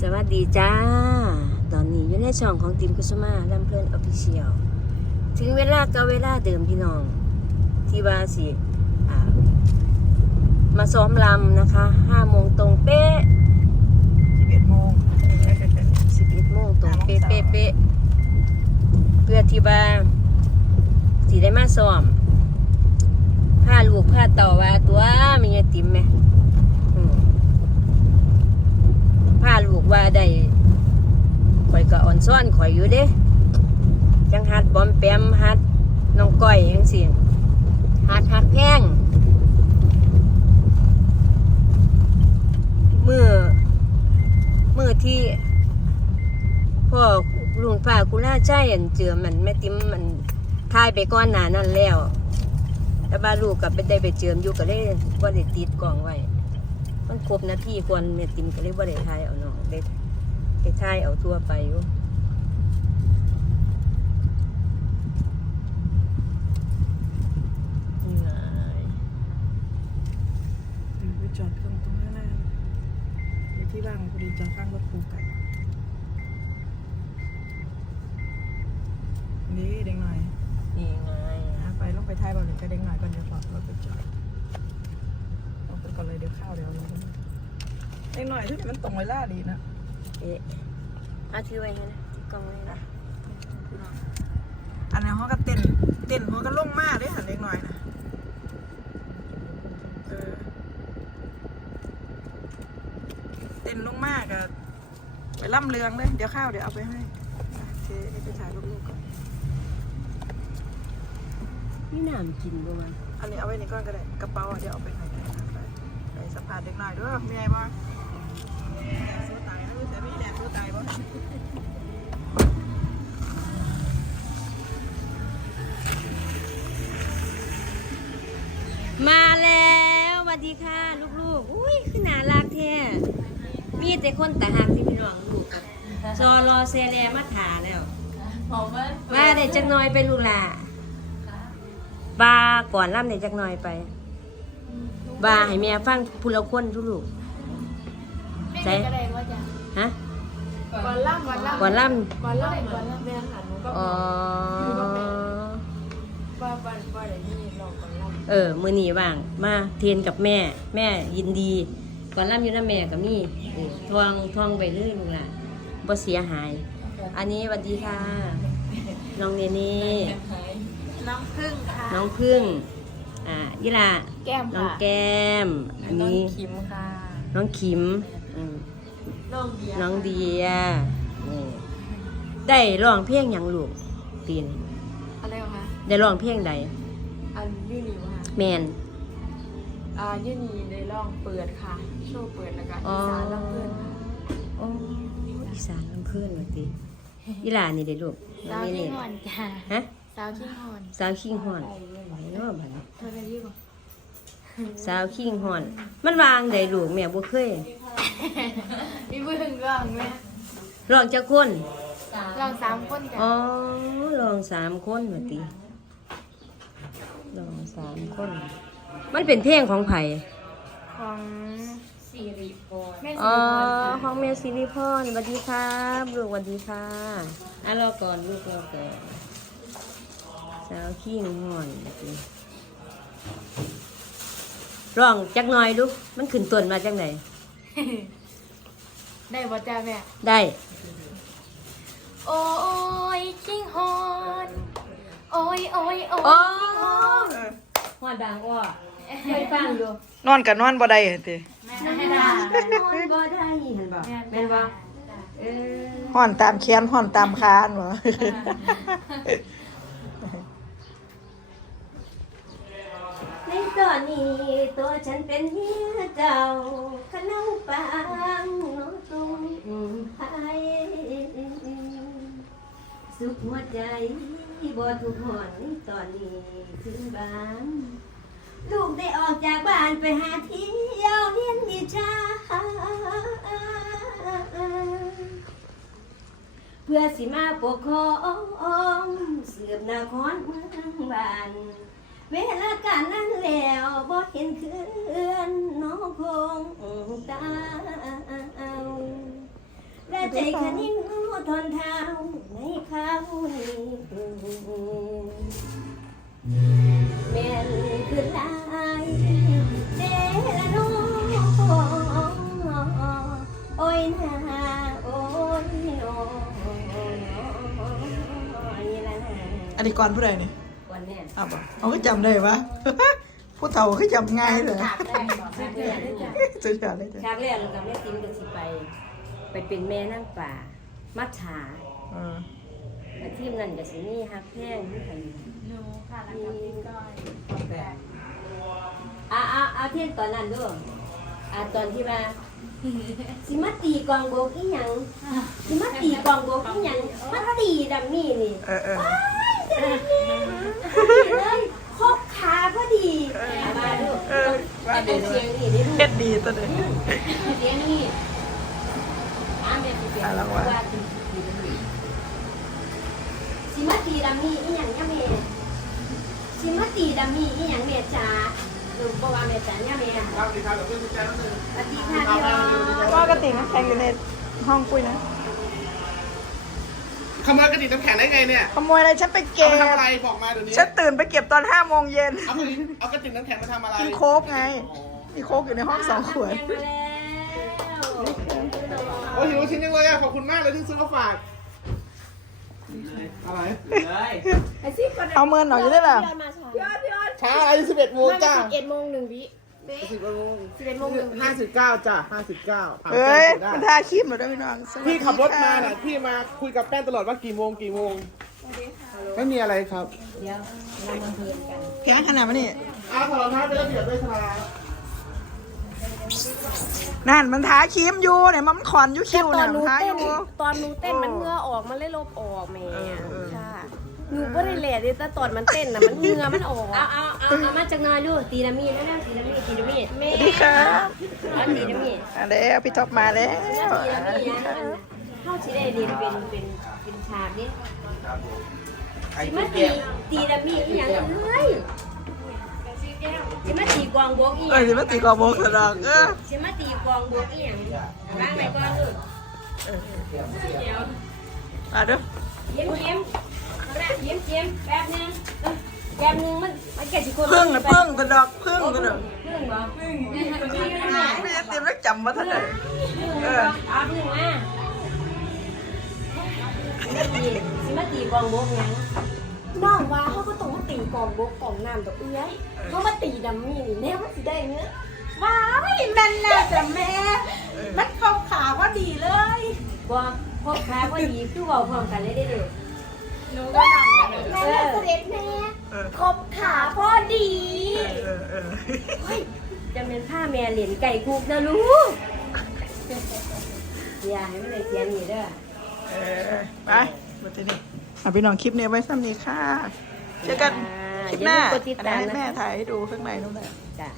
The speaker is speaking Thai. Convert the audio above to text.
สวัสดีจ้า ตอนนี้อยู่ในช่องของทีมกุสมาลำเพลินออฟฟิเชียลถึงเวลาก็เวลาเดิมพี่น้อง ที่ว่าสิอ่ามาซ้อมลำนะคะห้าโมงตรงเป๊ะ11โมงสิบเอ็ดโมงตรงเป๊ะเป๊ะเป๊ะเพื่อที่ว่าสิได้มาซ้อมพาลูกพาเต่าว่าตัวมีไงติมไหมอืมพาลูกว่าได้ข่อยก็อ่อนซ้อนข่อยอยู่เด้ จังฮัดบอมแปมฮัดน้องก้อยยังสิฮัดฮัดแพงมือมือที่พ่อลุงป้ากุล่าใจอันเจือมันแม่ติ้มมันทายไปก้อนหนานั่นแล้ว แต่บ้าลูกกับไปได้ไปเจิมอยู่ก็เลยว่าได้ติดกล่องไว้ มันครบนาทีควรแม่ติ้มก็เลยว่าได้ทายเอาน้องได้ได้ทายเอาทั่วไปอยู่นี่ไงไปจอดเครื่องตรงข้างหน้าในที่ว่างพอดีจอดข้างรถครูกันนี่เด็กหน่อยนี่ไงอะไปลงไปท้ายบอลเลยก็เด็กหน่อยก่อนเดี๋ยวจอดรถไปจอดลงไป ก่อนเลยเดี๋ยวข้าวเดี๋ยวลงเด็กหน่อยที่นี่มันตรงเวลาดีนะเอ๊ะอาถือไว้ให้นะถือกล้องไว้นะอันนี้เขาก็เต้นเต้นเขาก็ลงมากเลยหันเด็กหน่อยนะเออเต้นลงมากอะไปล่ำเรืองเลยเดี๋ยวข้าวเดี๋ยวเอาไปให้อะโอเคนี่ไปถ่ายรูปๆก่อนนี่น้ำกินบ่มันอันนี้เอาไว้ในก้อนก็ได้กระเป๋าอะเดี๋ยวเอาไปให้ไปไปไป สัมผัสเด็กหน่อยด้วยมีอะไรบ้างสู้ตายนะแต่มีแดดสู้ตายบ้างมาแล้วสวัสดีค่ะลูกๆ อุ้ยคือน่ารักแท้ มีแต่คนตาหักที่พี่น้องลูกกับซอรอเซแลมาถาแล้วผมว่าว่าได้จักหน่อยไปลูกหล่ะบาก่อนล่ำได้จักหน่อยไป บาให้แม่ฟังพูละคนทุกลูกไม่ได้ก็ได้ว่าจะฮะก่อนล่ำก่อนล่ำก่อนล่ก่อนล่ำก่อนล่ำแม่หันหนูก็ำอ๋อว่าวันว่าอะไรนี่ลองก่อนล่ำเออมือนีว่าง มาเทรนกับแม่ แม่ยินดีก่อนล่ำอยู่นะแม่กับมี่เออทองทองไปเรื่อยลูกหล่ะบ่เสียหาย อันนี้สวัสดีค่ะ น้องเนเน่น้องพึ่งค่ะ น้องพึ่ง อ่ายี่ลาแก้มน้องค่ะแก้ม อันนี้คิมค่ะน้องขิมอืมน้องเดียน้องเดียนี่ได้ร้องเพลงหยังลูกปีนอะไรวะคะได้ร้องเพลงใดอันยูนีวะแมน อ่ายูนีในร่องเปิดค่ะ โชว์เปิดแล้วก็อ๋ออีสานลำเพื่อนค่ะ โอ้อีสานลำเพื่อนว่าติยี่ลานี่เด้ลูกน้อสางวเนขี้เน่หอนจ้ะฮะ สาวขี้หอนสาวคิงฮอนเนาะบัดนี้เธอได้ยี่ปะสาวคิงฮอน มันวางได้ลูกแม่บ่เคยพี่พึ่งร้องไหมร้องจักคนร้องสามคนจ้ะอ๋อร้องสามคนว่าติร้องสามคน มันเป็นเพลงของไผของสิริพรแม่สิอ๋อริพรค่ะของเมซิลิพรสวัสดีครับลูกสวัสดีค่ะอะรอก่อนลูกรอก่อน สาวขี้งห่อนเมื่อกี้ร้องจักหน่อยลูกมันขึ้นต้นมาจังไหนได้บ่จ้าแม่ ได้ โอ้ยคิงฮอน โอ้ยโอ้ยโอ้โอ้ยคิงฮอนหอดดังอ้อเคยฟังอยู่นอนกับนอนบ่ได้เติแม่ดานอนบ่ได้เห็นบ่แม่นบ่เออห่อนตามแขนห่อนตามคานวะ ใน ตอนนี้ตัวฉันเป็นเฮียเจ้าขนมปังโนตุงไทยสุขหัวใจบ่ทุกหอนตอนนี้ถึงบ้านลูกได้ออกจากบ้านไปหาเที่ยวเรียนวิชาเพื่อสิมาปกครองสืบนาครเมืองบ้าน เวลาการนั้นแล้วบ่เห็นคืนน้องคงตาใจคันนิ่งทอนเท้าในข้าวนี้แม่นคือลายเดละน้องโอ้ยนาโอ้ยน้นี่ละนะอันนี้ก่อนผู้ใดเนี้ย อ้าวบ่เอาก็จำได้ปะผู้เฒ่าก็จำง่ายเลยฉากแรกฉากแรกสุดยอดเลยจ้ะฉากแรกเรากับแม่ติ้มก็สิไป ไปเป็นแม่นั่งป่า มัดฉาเออแต่ทีมนั้นก็สินี่ฮักแพงนี่ค่ะหนูค่ะแล้วกับพี่ก้อยอ่าอ่าอ่าเทียนตอนนั้นด้วยอ่าตอนที่ว่าสิมาตีกองโบกอีหยังสิมาตีกองโบกอีหยังมาตีดังนี่นี่เออเออเลยคบขาพอดีเอา มาดูเออว่าดีเสียงนี่ได้ดูเฮ็ดดีตัวเลยเสียงนี่อ่าม่สิเสียงอ่าแล้วว่าว่าตีสิมาตีดังนี่อีหยังเนี่ยแม่สิมาตีดังนี่อีหยังแม่จ๋าหนูบอกว่าแม่จ๋าเนี่ยแม่ครับดีครับเดี๋ยวเพื่อนกุญแจนิดนึงสวัสดีค่ะพี่ออว่ากระติกน้ำแข็งอยู่ในห้องปุ้ยนะ ขโมยกระดิ่งน้ำแข็งได้ไงเนี่ยขโมยอะไรฉันไปเอาเก็บมาทำอะไรบอกมาเดี๋ยวนี้ฉันตื่นไปเก็บตอนห้าโมงเย็นเอากระดิ่งเอากระดิ่งน้ำแข็งมาทำอะไรกินโค้กไงมีโค้กอยู่ในห้องสองขวด มาแล้วโอ้ยหิวชิ้นยังเลยอะขอบคุณมากเลยที่ซื้อมาฝากอะไรเอาเมินหน่อยจะได้ล่ะช้าอะไรสิบเอ็ดโมงจ้าเอ็ดโมงหนึ่งวิ สิบเอ็ดโมงสิบเอ็ดโมงหนึ่งวิห้าสิบเก้าจ้าห้าสิบเก้าผ่านเอ้ยได้มันทาครีมเหรอได้พี่น้องสวัสดีพี่ขับรถมาค่ะน่ะพี่มาคุยกับแป้งตลอดว่ากี่โมงกี่โมงไม่มีอะไรครับเดี๋ยวเรามาเพื่อนกันแข็งขนาดนี้อ้าวถอดรองเท้าเป็นระเบียบด้วยครับนั่นมันทาครีมอยู่เนี่ยมันขอนอยู่คิวตอเนี่ยนหนูมันทาอเต้นยู่ตอนหนูเต้นมันเหงื่อออกมันเลยลบออกแม่เออเออค่ะ หนูก็ได้แหล่ดิแต่ตอนมันเต้นน่ะมันเหงื่อมันออกเอาเอาเอาเอามาจากหนอยดูตีนามีดแล้วตีนามีดตีนามีดแม่สวัสดีครับเอาตีนามีดอะแล้วพี่ท็อปมาแล้วตีนามีดนะเข้าสิได้ดีเป็นเป็นเป็นฉากนี้สิมาตีตีนามีดอีหยังเอ้ยสิมาตีกวางโบกอีหเอ้ยัยงสิมาตีกอล์ฟโมกสดอกเออสิมาตีกวางโบกอีหยังวางไว้ก่อนลูกมาเด้อ เยี่ยมเยี่ยมเอาละเยี่ยมเยี่ยมแป๊บนึงเอ้ยแป๊บนึงมันมันแก่สิคนพึ่งนะพึ่งสดอกพึ่งสดอกพึ่งบ่พึ่งไม่ได้เตรียมแล้วจำว่าท่านไหนเออเอาพึ่งมาสิมาตีกวางโบกหยังน้องว่าเขาก็ต้องมาตีกล่องบกกล่องน้ำตัวเอื้อยเขามาตีดัมมี่นี่แน่ว่าสิได้เนื้อว้ายแม่นแล้วจ้ะแม่มันเข้าขาว่าดีเลยบ่พบค้าบ่ดีคือเว้าพร้อมกันเลยเด้อเด้อแม่เสด็จแม่เออคบขาพอดีเออเออจะเป็นผ้าแม่เหรียญไก่คุกนะลูกอย่าให้มันได้เสียนี่เด้อเออไปมาที่นี่อะพี่น้องคลิปนี้ไว้ซ้ำนี้ค่ะ เจอกันคลิปหน้าอย่าลืมกดติดอันตามนี้ให้นะแม่คะถ่ายให้ดูข้างในนู่นแหละจ้ะ